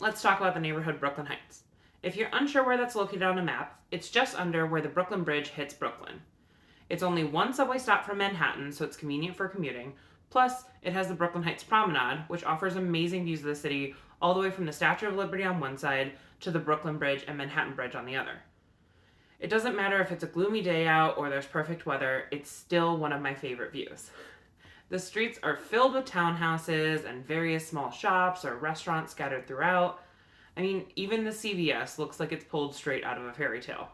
let's talk about the neighborhood Brooklyn Heights. If you're unsure where that's located on a map, it's just under where the Brooklyn Bridge hits Brooklyn. It's only one subway stop from Manhattan, so it's convenient for commuting. Plus, it has the Brooklyn Heights Promenade, which offers amazing views of the city all the way from the Statue of Liberty on one side to the Brooklyn Bridge and Manhattan Bridge on the other. It doesn't matter if it's a gloomy day out or there's perfect weather, it's still one of my favorite views. The streets are filled with townhouses and various small shops or restaurants scattered throughout. I mean, even the CVS looks like it's pulled straight out of a fairy tale.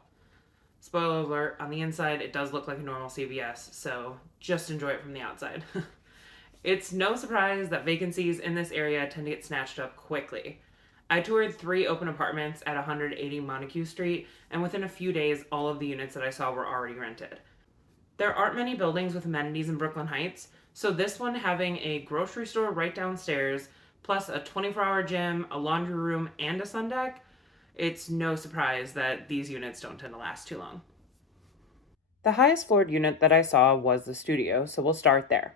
Spoiler alert, on the inside, it does look like a normal CVS, so just enjoy it from the outside. It's no surprise that vacancies in this area tend to get snatched up quickly. I toured 3 open apartments at 180 Montague Street, and within a few days, all of the units that I saw were already rented. There aren't many buildings with amenities in Brooklyn Heights, so this one having a grocery store right downstairs, plus a 24-hour gym, a laundry room, and a sun deck, it's no surprise that these units don't tend to last too long. The highest floored unit that I saw was the studio, so we'll start there.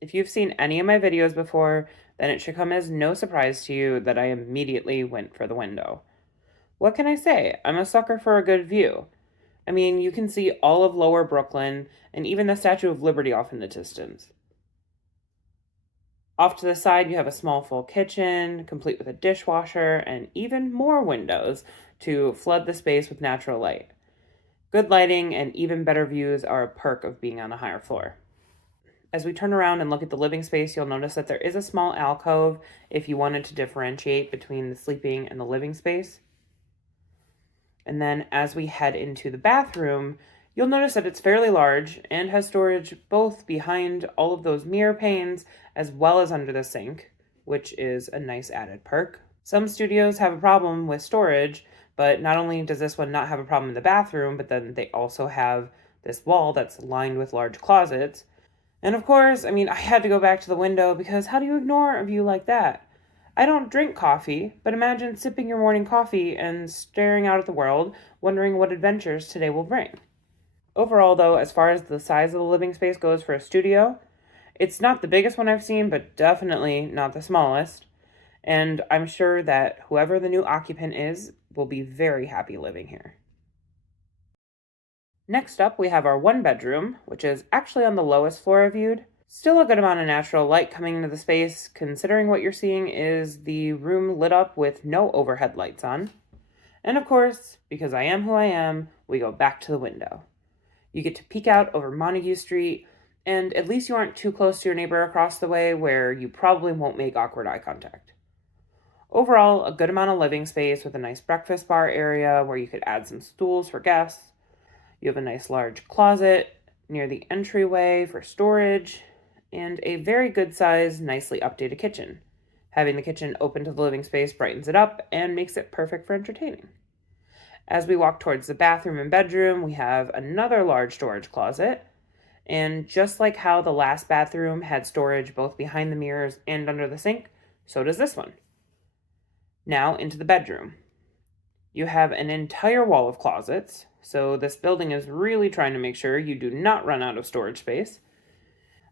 If you've seen any of my videos before, then it should come as no surprise to you that I immediately went for the window. What can I say? I'm a sucker for a good view. I mean, you can see all of Lower Brooklyn and even the Statue of Liberty off in the distance. Off to the side, you have a small full kitchen, complete with a dishwasher, and even more windows to flood the space with natural light. Good lighting and even better views are a perk of being on a higher floor. As we turn around and look at the living space, you'll notice that there is a small alcove if you wanted to differentiate between the sleeping and the living space. And then as we head into the bathroom, you'll notice that it's fairly large and has storage both behind all of those mirror panes as well as under the sink, which is a nice added perk. Some studios have a problem with storage, but not only does this one not have a problem in the bathroom, but then they also have this wall that's lined with large closets. And of course, I had to go back to the window because how do you ignore a view like that? I don't drink coffee, but imagine sipping your morning coffee and staring out at the world, wondering what adventures today will bring. Overall, though, as far as the size of the living space goes for a studio, it's not the biggest one I've seen, but definitely not the smallest. And I'm sure that whoever the new occupant is will be very happy living here. Next up, we have our 1-bedroom, which is actually on the lowest floor I viewed. Still a good amount of natural light coming into the space, considering what you're seeing is the room lit up with no overhead lights on. And of course, because I am who I am, we go back to the window. You get to peek out over Montague Street, and at least you aren't too close to your neighbor across the way where you probably won't make awkward eye contact. Overall, a good amount of living space with a nice breakfast bar area where you could add some stools for guests. You have a nice large closet near the entryway for storage, and a very good sized, nicely updated kitchen. Having the kitchen open to the living space brightens it up and makes it perfect for entertaining. As we walk towards the bathroom and bedroom, we have another large storage closet. And just like how the last bathroom had storage both behind the mirrors and under the sink, so does this one. Now into the bedroom. You have an entire wall of closets, so this building is really trying to make sure you do not run out of storage space.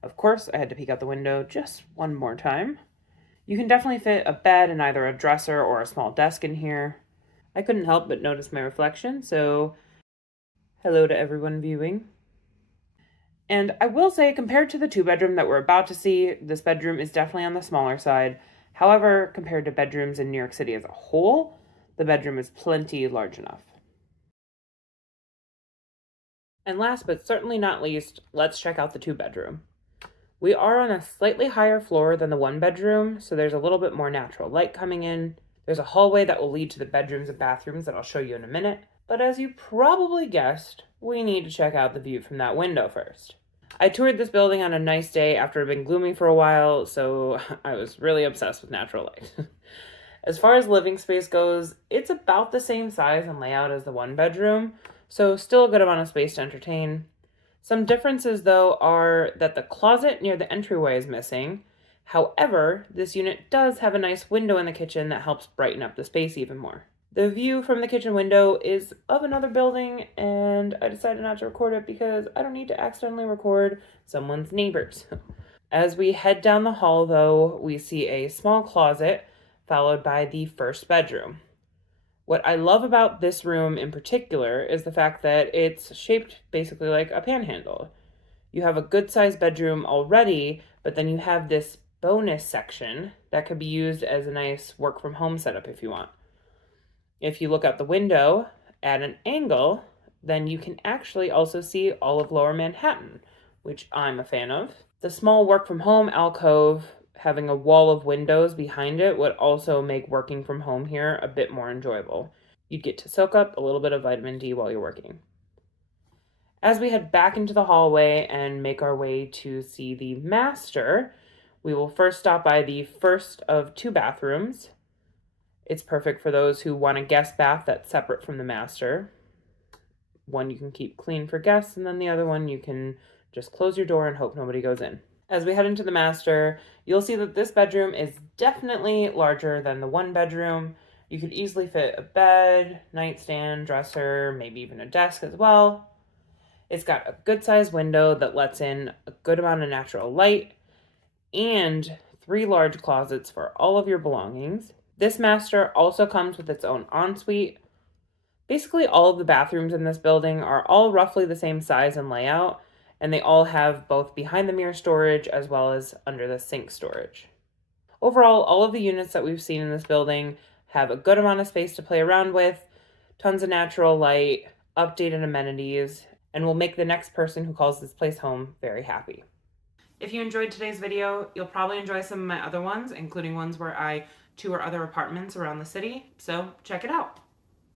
Of course, I had to peek out the window just one more time. You can definitely fit a bed and either a dresser or a small desk in here. I couldn't help but notice my reflection, so hello to everyone viewing. And I will say, compared to the 2-bedroom that we're about to see, this bedroom is definitely on the smaller side. However, compared to bedrooms in New York City as a whole, the bedroom is plenty large enough. And last but certainly not least, let's check out the 2-bedroom. We are on a slightly higher floor than the 1-bedroom, so there's a little bit more natural light coming in. There's a hallway that will lead to the bedrooms and bathrooms that I'll show you in a minute. But as you probably guessed, we need to check out the view from that window first. I toured this building on a nice day after it had been gloomy for a while, so I was really obsessed with natural light. As far as living space goes, it's about the same size and layout as the 1-bedroom, so still a good amount of space to entertain. Some differences, though, are that the closet near the entryway is missing. However, this unit does have a nice window in the kitchen that helps brighten up the space even more. The view from the kitchen window is of another building, and I decided not to record it because I don't need to accidentally record someone's neighbors. As we head down the hall, though, we see a small closet followed by the first bedroom. What I love about this room in particular is the fact that it's shaped basically like a panhandle. You have a good sized bedroom already, but then you have this bonus section that could be used as a nice work from home setup if you want. If you look out the window at an angle, then you can actually also see all of Lower Manhattan, which I'm a fan of. The small work from home alcove having a wall of windows behind it would also make working from home here a bit more enjoyable. You'd get to soak up a little bit of vitamin D while you're working. As we head back into the hallway and make our way to see the master, we will first stop by the first of two bathrooms. It's perfect for those who want a guest bath that's separate from the master. One you can keep clean for guests, and then the other one you can just close your door and hope nobody goes in. As we head into the master, you'll see that this bedroom is definitely larger than the one bedroom. You could easily fit a bed, nightstand, dresser, maybe even a desk as well. It's got a good sized window that lets in a good amount of natural light and 3 large closets for all of your belongings. This master also comes with its own ensuite. Basically, all of the bathrooms in this building are all roughly the same size and layout, and they all have both behind the mirror storage as well as under the sink storage. Overall, all of the units that we've seen in this building have a good amount of space to play around with, tons of natural light, updated amenities, and will make the next person who calls this place home very happy. If you enjoyed today's video, you'll probably enjoy some of my other ones, including ones where I tour other apartments around the city, so check it out.